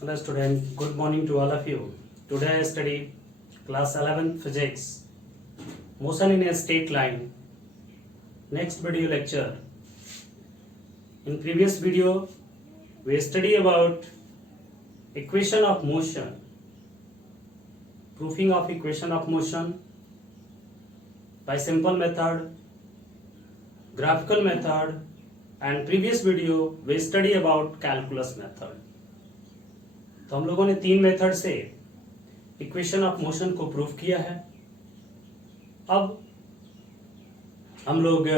Hello student, good morning to all of you. Today I study class 11 physics, motion in a straight line. Next video lecture. In previous video we study about equation of motion, proofing of equation of motion by simple method, graphical method, and previous video we study about calculus method. तो हम लोगों ने तीन method से equation of motion को prove किया है। अब हम लोग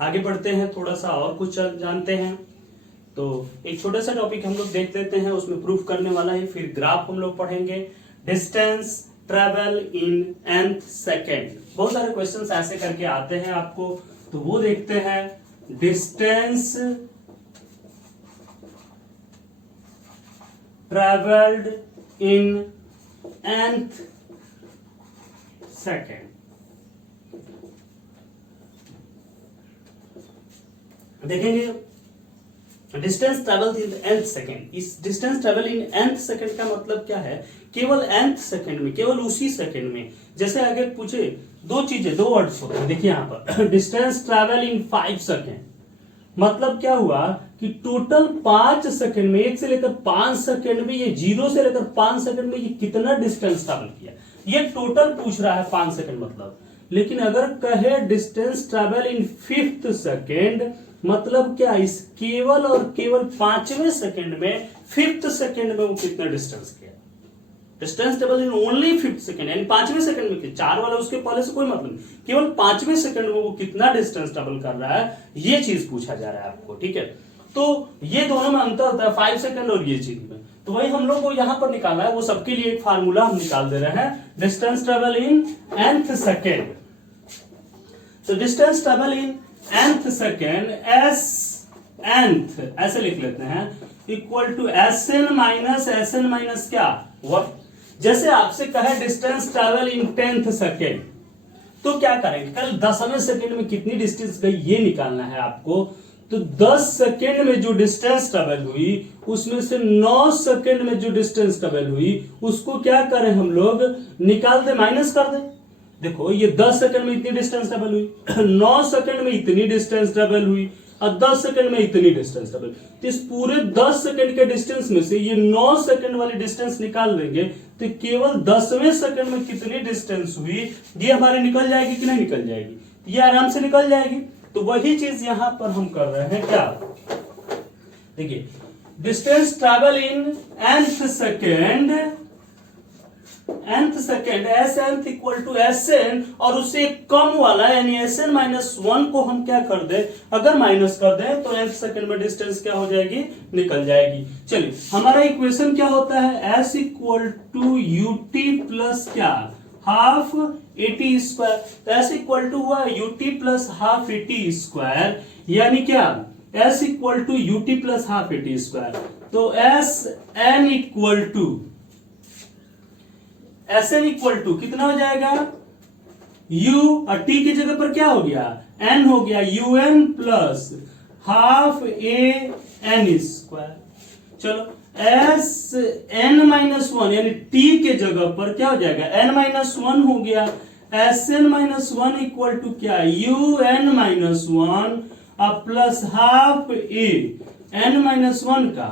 आगे बढ़ते हैं, थोड़ा सा और कुछ जानते हैं। तो एक छोटा सा टॉपिक हम लोग देख लेते हैं, उसमें प्रूफ करने वाला है, फिर ग्राफ हम लोग पढ़ेंगे। Distance travel in nth second, बहुत सारे क्वेश्चंस ऐसे करके आते हैं आपको, तो वो देखते हैं। Distance traveled in nth second। देखेंगे distance travel in nth second. इस distance travel in nth second का मतलब क्या है? केवल nth सेकेंड में, केवल उसी सेकेंड में। जैसे आगे पूछे दो चीजें, दो वर्ड्स होते हैं, देखिए यहाँ पर डिस्टेंस ट्रेवल इन 5 सेकेंड, मतलब क्या हुआ कि टोटल 5 सेकंड में, 1 से लेकर 5 सेकंड में, ये 0 से लेकर 5 सेकंड में ये कितना डिस्टेंस ट्रैवल किया, ये टोटल पूछ रहा है 5 सेकंड मतलब। लेकिन अगर कहे डिस्टेंस ट्रैवल इन 5th सेकंड, मतलब क्या, इस केवल और केवल 5वें सेकंड में, 5th सेकंड में वो कितना डिस्टेंस किया। Distance travel in only 5th second, यानी 5वें सेकंड में, 4 वाला उसके पहले से कोई मतलब नहीं, केवल 5वें सेकंड में वो कितना डिस्टेंस ट्रेवल कर रहा है, ये चीज पूछा जा रहा है आपको। ठीक है, तो ये दोनों में अंतर होता है, 5 सेकंड और ये चीज में। तो वही हम लोग को यहां पर निकालना है, वो सबके लिए एक फार्मूला हम निकाल दे रहे हैं। Distance travel in nth second, तो distance travel in nth second, S nth ऐसे लिख लेते हैं, इक्वल टू Sn माइनस क्या, वर्क। जैसे आपसे कहे डिस्टेंस ट्रैवल इन 10th सेकेंड, तो क्या करेंगे, कल 10वें सेकेंड में कितनी डिस्टेंस गई ये निकालना है आपको। तो 10 सेकेंड में जो डिस्टेंस ट्रैवल हुई, उसमें से 9 सेकेंड में जो डिस्टेंस ट्रैवल हुई, उसको क्या करें हम लोग, निकाल दे, माइनस कर दे। देखो ये 10 सेकेंड में इतनी डिस्टेंस ट्रैवल हुई, 9 सेकेंड में इतनी डिस्टेंस ट्रैवल हुई, और 10 सेकंड में इतनी डिस्टेंस ट्रैवल। तो इस पूरे 10 सेकंड के डिस्टेंस में से ये 9 सेकंड वाली डिस्टेंस निकाल देंगे, तो केवल 10वें सेकंड में कितनी डिस्टेंस हुई ये हमारी निकल जाएगी कि नहीं निकल जाएगी, ये आराम से निकल जाएगी। तो वही चीज यहां पर हम कर रहे हैं, क्या, देखिए distance travel in nth second, S nth equal to Sn, और उससे कम वाला यानी Sn माइनस 1 को हम क्या कर दे, अगर माइनस कर दे तो nth सेकेंड में डिस्टेंस क्या हो जाएगी, निकल जाएगी। चलिए हमारा इक्वेशन क्या होता है, s equal to ut plus क्या, हाफ at स्क्वायर। तो s इक्वल टू हुआ ut plus half at square, यानी क्या, s equal to ut plus half at square. तो Sn equal to, Sn equal to कितना हो जाएगा, u और t की जगह पर क्या हो गया, n हो गया, un plus half a n square. चलो Sn माइनस 1 यानी t के जगह पर क्या हो जाएगा, n माइनस 1 हो गया। Sn माइनस 1 इक्वल टू क्या, un माइनस 1 और plus half a n minus 1 का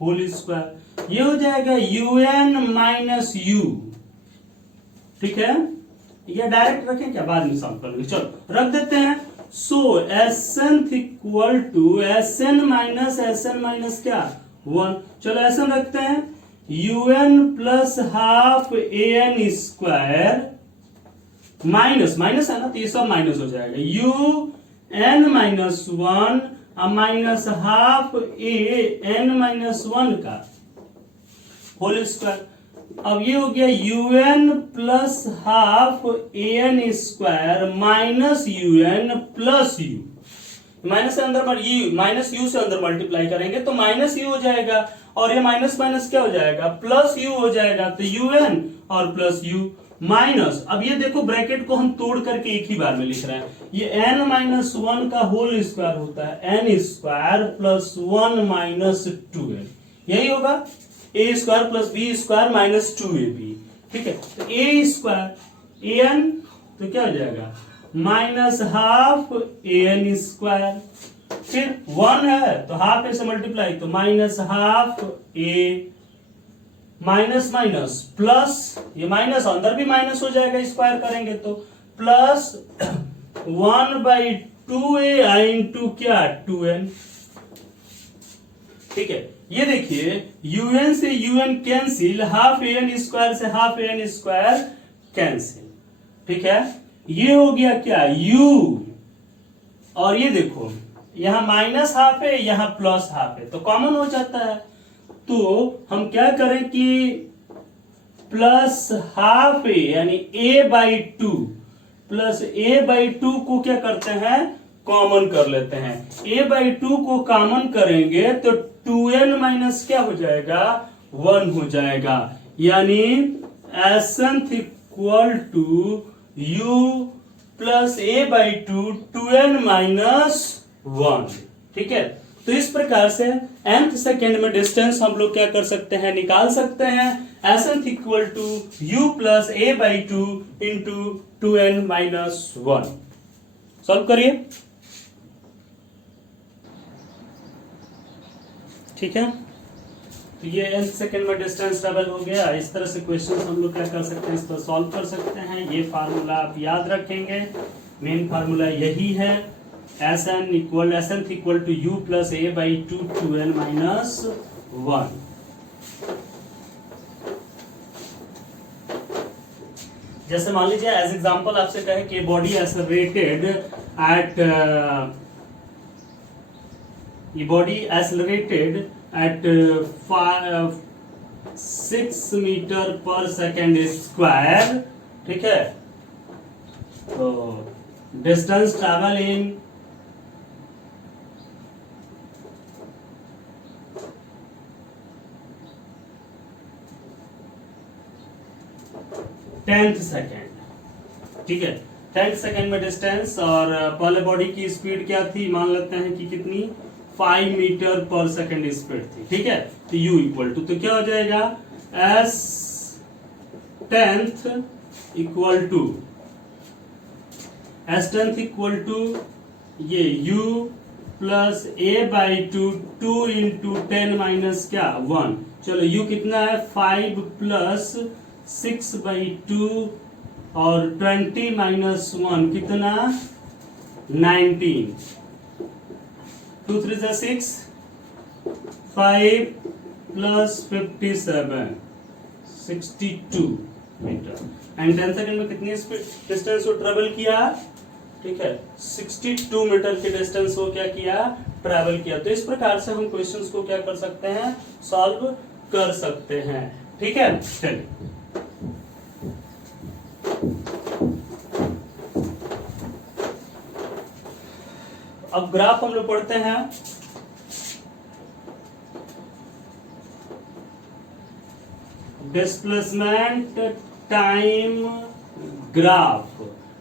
होल स्क्वायर, ये हो जाएगा un माइनस u। ठीक है, ये डायरेक्ट रखें क्या, बाद में सॉल्व कर लेंगे, चलो रख देते हैं। So Sn equal to Sn minus क्या, 1। चलो Sn रखते हैं, un plus half an square, minus है ना, तो ये सब माइनस हो जाएगा, un minus 1 minus half a n minus 1 का होल स्क्वायर। अब ये हो गया un plus half an square minus un plus u, minus से अंदर माइनस u से अंदर मल्टीप्लाई करेंगे तो माइनस u हो जाएगा, और ये माइनस माइनस क्या हो जाएगा, प्लस u हो जाएगा। तो un और प्लस u माइनस, अब ये देखो ब्रैकेट को हम तोड़ करके एक ही बार में लिख रहे हैं, ये n माइनस 1 का होल स्क्वायर होता है n square plus 1 minus 2n, यही होगा। A square plus b square minus 2ab, ठीक है। तो ए स्क्वायर ए एन तो क्या हो जाएगा minus half A N square, फिर 1 है तो हाफ ए से मल्टीप्लाई तो माइनस हाफ ए, माइनस माइनस प्लस, ये माइनस अंदर भी माइनस हो जाएगा स्क्वायर करेंगे तो, प्लस 1/2a इंटू क्या 2n, ठीक है। ये देखिए un से un cancel, half A N square से half A N square cancel, ठीक है। ये हो गया क्या u, और ये देखो यहां माइनस हाफ है यहां प्लस हाफ है तो कॉमन हो जाता है, तो हम क्या करें कि प्लस हाफ ए यानी a/2 प्लस a/2 को क्या करते हैं कॉमन कर लेते हैं, a/2 को कॉमन करेंगे तो 2n माइनस क्या हो जाएगा 1 हो जाएगा, यानी S nth equal to u plus a/2 2n minus 1, ठीक है। तो इस प्रकार से nth सेकेंड में डिस्टेंस हम लोग क्या कर सकते हैं निकाल सकते हैं, S nth equal to u plus a/2 into 2n minus 1। Solve करिए, ठीक है। तो ये nth सेकेंड में डिस्टेंस डबल हो गया। इस तरह से क्वेश्चन हम लोग क्या कर सकते हैं, इस पर सॉल्व कर सकते हैं। ये फार्मूला आप याद रखेंगे, मेन फार्मूला यही है, S nth equal to u plus a/2 2n minus 1। जैसे मान लीजिए एज एग्जांपल आपसे कहे कि body accelerated at 6 metre per second square, ठीक है। तो distance travel in tenth second, ठीक है। 10th सेकेंड में डिस्टेंस, और पहले बॉडी की स्पीड क्या थी मान लेते हैं कि कितनी 5 मीटर पर सेकेंड स्पीड थी, ठीक है। तो u इक्वल टू तो क्या हो जाएगा s 10th इक्वल टू ये u plus a/2 2 into 10 minus क्या 1। चलो u कितना है 5 प्लस 6/2 और 20 माइनस 1 कितना 19, 2 3 6, 5 प्लस 57 62 मीटर, एंड 10 सेकेंड में कितनी डिस्टेंस को ट्रेवल किया, ठीक है 62 मीटर की डिस्टेंस को क्या किया ट्रेवल किया। तो इस प्रकार से हम क्वेश्चंस को क्या कर सकते हैं सॉल्व कर सकते हैं, ठीक है। चलिए अब ग्राफ हम लोग पढ़ते हैं। Displacement time graph,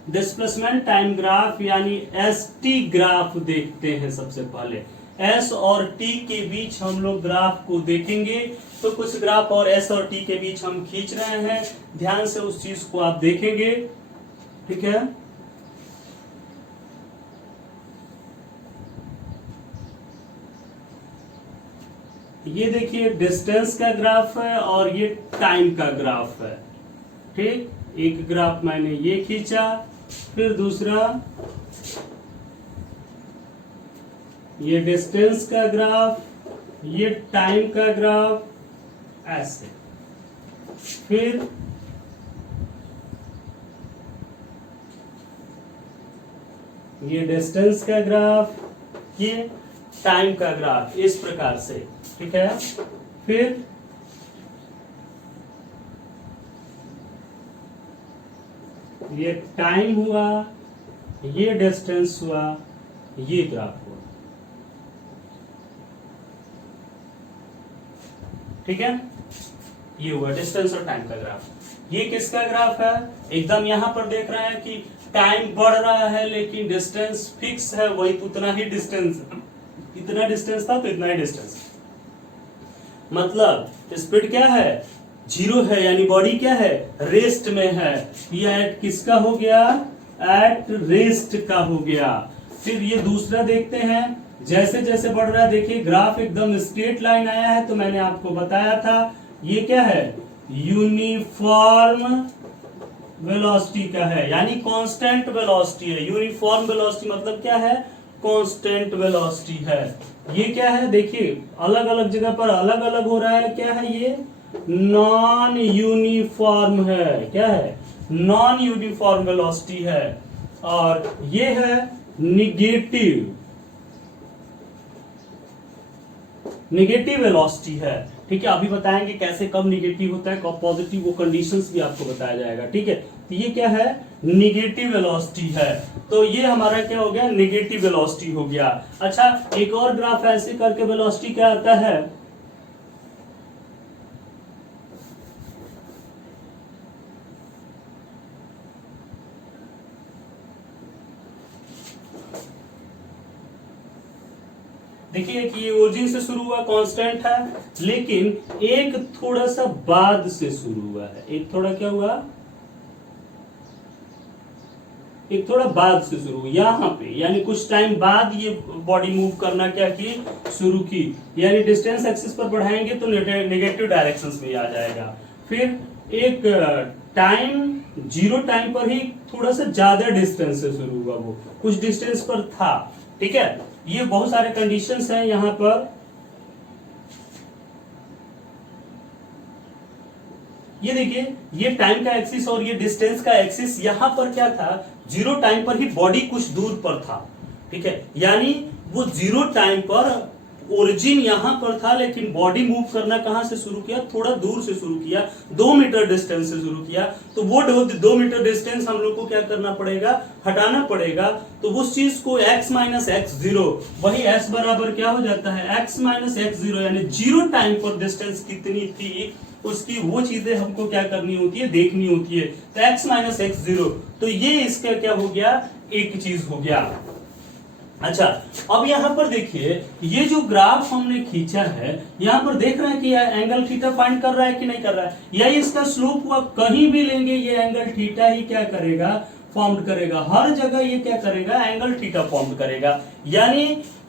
displacement time graph यानी एसटी ग्राफ देखते हैं। सबसे पहले एस और टी के बीच हम लोग ग्राफ को देखेंगे। तो कुछ ग्राफ और एस और टी के बीच हम खींच रहे हैं, ध्यान से उस चीज को आप देखेंगे, ठीक है। ये देखिए डिस्टेंस का ग्राफ है और ये टाइम का ग्राफ है, ठीक। एक ग्राफ मैंने ये खींचा, फिर दूसरा ये डिस्टेंस का ग्राफ, ये टाइम का ग्राफ, ऐसे। फिर ये डिस्टेंस का ग्राफ, ये टाइम का ग्राफ, इस प्रकार से, ठीक है। फिर ये टाइम हुआ, ये डिस्टेंस हुआ, ये ग्राफ हुआ, ठीक है। ये हुआ डिस्टेंस और टाइम का ग्राफ। ये किसका ग्राफ है, एकदम यहां पर देख रहे हैं कि टाइम बढ़ रहा है लेकिन डिस्टेंस फिक्स है, वही उतना ही डिस्टेंस, इतना डिस्टेंस था तो इतना ही डिस्टेंस। मतलब स्पीड क्या है, जीरो है, यानी बॉडी क्या है, रेस्ट में है। ये एट किसका हो गया, एट रेस्ट का हो गया। फिर ये दूसरा देखते हैं, जैसे जैसे बढ़ रहा है, देखिए ग्राफ एकदम स्ट्रेट लाइन आया है, तो मैंने आपको बताया था ये क्या है, यूनिफॉर्म वेलोसिटी का है, यानी कांस्टेंट वेलोसिटी है। यूनिफॉर्म वेलोसिटी मतलब क्या है, कांस्टेंट वेलोसिटी है। ये क्या है, देखिए अलग अलग जगह पर अलग अलग हो रहा है, क्या है ये, नॉन यूनिफॉर्म है। क्या है, नॉन यूनिफॉर्म वेलोसिटी है। और ये है निगेटिव वेलोसिटी है। ठीक है, अभी बताएंगे कैसे, कब निगेटिव होता है कब पॉजिटिव, वो कंडीशंस भी आपको बताया जाएगा। ठीक है, तो ये क्या है, निगेटिव वेलोसिटी है। तो ये हमारा क्या हो गया, निगेटिव वेलोसिटी हो गया। अच्छा, एक और ग्राफ ऐसे करके वेलोसिटी क्या आता है, देखिए कि ये ओरिजिन से शुरू हुआ कांस्टेंट है, लेकिन एक थोड़ा सा बाद से शुरू हुआ है। एक थोड़ा क्या हुआ, एक थोड़ा बाद से शुरू हुआ यहाँ पे, यानी कुछ टाइम बाद ये बॉडी मूव करना क्या की, शुरू की। यानी डिस्टेंस एक्सिस पर बढ़ाएंगे तो नेगेटिव डायरेक्शंस में आ जाएगा। फिर एक टाइम, जीरो टाइम पर ही थोड़ा सा ज्यादा डिस्टेंस से शुरू हुआ, वो कुछ डिस्टेंस पर था। ठीक है, ये बहुत सारे कंडीशंस हैं यहां पर। ये देखिए, ये टाइम का एक्सिस और ये डिस्टेंस का एक्सिस, यहां पर क्या था, जीरो टाइम पर ही बॉडी कुछ दूर पर था। ठीक है, यानी वो जीरो टाइम पर ओरिजिन यहां पर था, लेकिन बॉडी मूव करना कहां से शुरू किया, थोड़ा दूर से शुरू किया, 2 मीटर डिस्टेंस से शुरू किया। तो वो 2 मीटर डिस्टेंस हम लोग को क्या करना पड़ेगा, हटाना पड़ेगा। तो उस चीज को x माइनस एक्स जीरो, वही s बराबर क्या हो जाता है, x माइनस एक्स जीरो, यानी जीरो टाइम पर डिस्टेंस कितनी थी उसकी वो चीजें हमको क्या करनी होती है, देखनी होती है। तो x माइनस एक्स जीरो, तो ये इसका क्या हो गया, एक चीज हो गया। अच्छा, अब यहां पर देखिए, ये जो ग्राफ हमने खींचा है, यहां पर देख रहे हैं कि यह एंगल थीटा फाइंड कर रहा है कि नहीं कर रहा है, या इसका स्लोप हुआ, कहीं भी लेंगे ये एंगल थीटा ही क्या करेगा, फॉर्म करेगा। हर जगह ये क्या करेगा, एंगल थीटा फॉर्म करेगा। यानी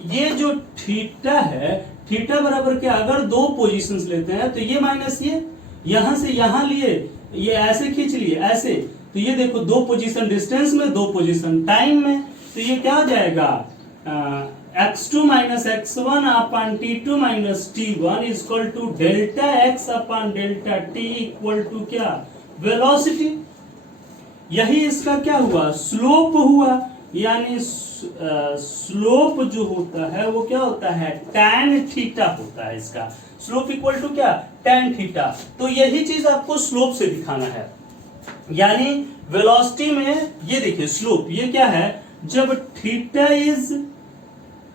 ये जो थीटा है, थीटा बराबर क्या, अगर दो पोजीशंस लेते हैं तो ये माइनस ये, यहां से यहां लिए, ये ऐसे खींच लिए ऐसे, तो ये देखो दो पोजीशन डिस्टेंस में, दो पोजीशन टाइम में, तो ये क्या हो जाएगा, x2 minus x1 upon t2 minus t1 equal to delta x upon delta t equal to क्या, वेलोसिटी। यही इसका क्या हुआ, स्लोप हुआ। यानी स्लोप जो होता है वो क्या होता है, tan थीटा होता है। इसका स्लोप इक्वल टू क्या, tan थीटा। तो यही चीज आपको स्लोप से दिखाना है। यानी वेलोसिटी में ये देखिए स्लोप, ये क्या है, जब theta is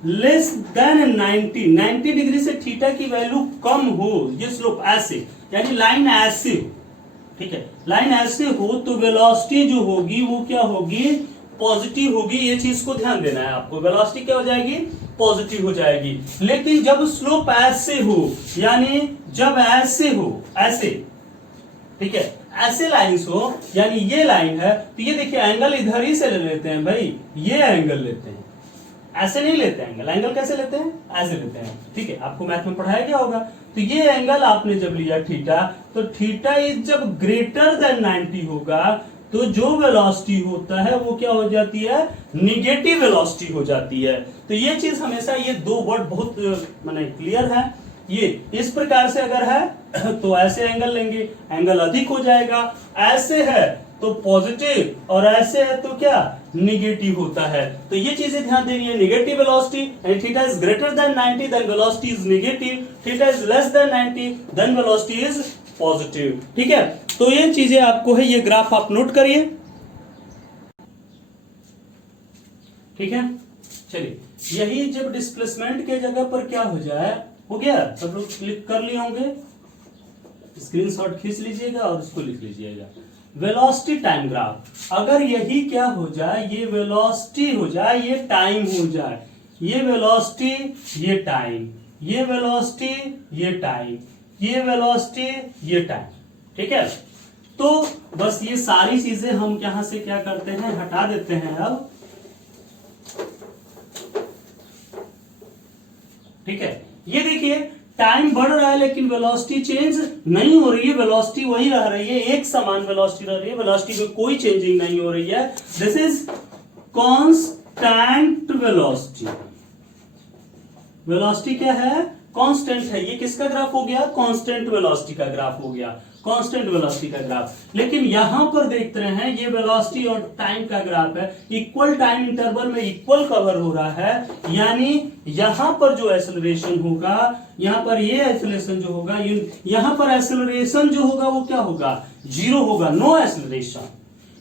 less than 90 degree से थीटा की वैल्यू कम हो, ये स्लोप ऐसे, यानी लाइन ऐसे हो। ठीक है, लाइन ऐसे हो तो वेलोसिटी जो होगी वो क्या होगी, पॉजिटिव होगी। ये चीज को ध्यान देना है आपको, वेलोसिटी क्या हो जाएगी, पॉजिटिव हो जाएगी। लेकिन जब स्लोप ऐसे हो, यानी जब ऐसे हो, ऐसे, ठीक है, ऐसे लाइंस हो, यानी ये लाइन है, तो ये देखिए एंगल इधर ही से ले लेते हैं भाई, ये एंगल लेते हैं, ऐसे नहीं लेते एंगल। एंगल कैसे लेते हैं, ऐसे लेते हैं। ठीक है, आपको मैथ में पढ़ाया गया होगा। तो ये एंगल आपने जब लिया थीटा, तो थीटा इज जब ग्रेटर देन 90 होगा, तो जो वेलोसिटी होता है वो क्या हो जाती है, निगेटिव वेलोसिटी हो जाती है। तो ये चीज हमेशा, ये दो वर्ड बहुत माने क्लियर है। ये इस प्रकार से अगर है तो ऐसे एंगल लेंगे, एंगल अधिक हो जाएगा। ऐसे है तो पॉजिटिव, और ऐसे है तो क्या, निगेटिव होता है। तो ये चीजें ध्यान देनी है। Negative velocity, and theta is greater than 90 then velocity is negative, theta is less than 90 then velocity is positive. ठीक है, तो ये चीजें आपको है, ये ग्राफ आप नोट करिए। ठीक है, चलिए, यही जब डिस्प्लेसमेंट के जगह पर क्या हो जाए, हो गया, सब लोग क्लिक कर लिए होंगे, स्क्रीनशॉट खींच लीजिएगा और उसको लिख लीजिएगा। वेलोसिटी टाइम ग्राफ, अगर यही क्या हो जाए, ये वेलोसिटी हो जाए, ये टाइम हो जाए, ये वेलोसिटी, ये टाइम, ये वेलोसिटी, ये टाइम, ये वेलोसिटी, ये टाइम, ठीक है। तो बस ये सारी चीजें हम यहां से क्या करते हैं, हटा देते हैं अब, ठीक है। ये देखिए टाइम बढ़ रहा है लेकिन वेलोसिटी चेंज नहीं हो रही है, वेलोसिटी वही रह रही है, एक समान वेलोसिटी रह रही है, वेलोसिटी में कोई चेंजिंग नहीं हो रही है। This is constant velocity. Velocity क्या है, कांस्टेंट है। ये किसका ग्राफ हो गया, कांस्टेंट वेलोसिटी का ग्राफ हो गया, कांस्टेंट वेलोसिटी का ग्राफ। लेकिन यहां पर देख रहे हैं ये वेलोसिटी और टाइम का ग्राफ है, इक्वल टाइम इंटरवल में इक्वल कवर हो रहा है, यानी यहां पर जो एक्सेलरेशन होगा, यहां पर ये एक्सेलरेशन जो होगा, यहां पर एक्सेलरेशन जो होगा वो क्या होगा, जीरो होगा, नो एक्सेलरेशन।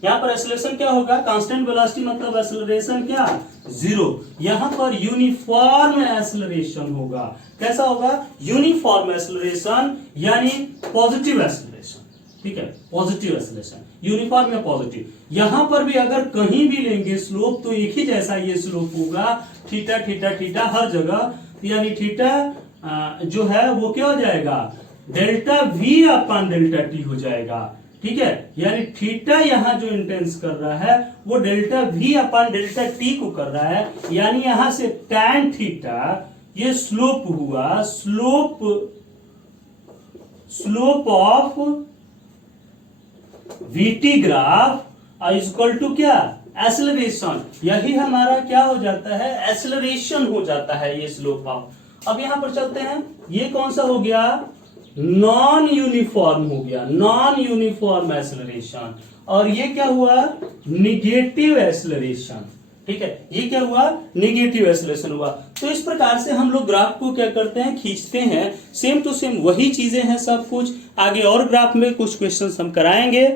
यहां पर एक्सेलरेशन क्या होगा, कांस्टेंट वेलोसिटी मतलब एक्सेलरेशन क्या, जीरो। यहां पर यूनिफॉर्म एक्सेलरेशन होगा, कैसा होगा, यूनिफॉर्म एक्सेलरेशन यानी पॉजिटिव एक्सेलरेशन, ठीक है, पॉजिटिव एक्सेलरेशन, यूनिफॉर्म या पॉजिटिव। यहां पर भी अगर कहीं भी लेंगे स्लोप तो एक ही जैसा ये स्लोप होगा, थीटा थीटा थीटा हर जगह, यानी थीटा जो है वो क्या हो जाएगा, delta V upon delta T हो जाएगा, ठीक है। यानी थीटा यहां जो इंटेंस कर रहा है वो delta V upon delta T को कर रहा है, यानी यहां से tan थीटा ये स्लोप हुआ, slope of VT graph is equal to क्या, एक्सेलरेशन। यही हमारा क्या हो जाता है, एक्सेलरेशन हो जाता है ये स्लोप ऑफ। अब यहां पर चलते हैं, ये कौन सा हो गया, नॉन यूनिफॉर्म हो गया, नॉन यूनिफॉर्म एक्सेलरेशन। और ये क्या हुआ, निगेटिव एक्सेलरेशन, ठीक है, ये क्या हुआ, निगेटिव एक्सेलरेशन हुआ। तो इस प्रकार से हम लोग ग्राफ को क्या करते हैं, खींचते हैं। सेम टू सेम वही चीजें हैं सब कुछ। आगे और ग्राफ में कुछ क्वेश्चंस हम कराएंगे।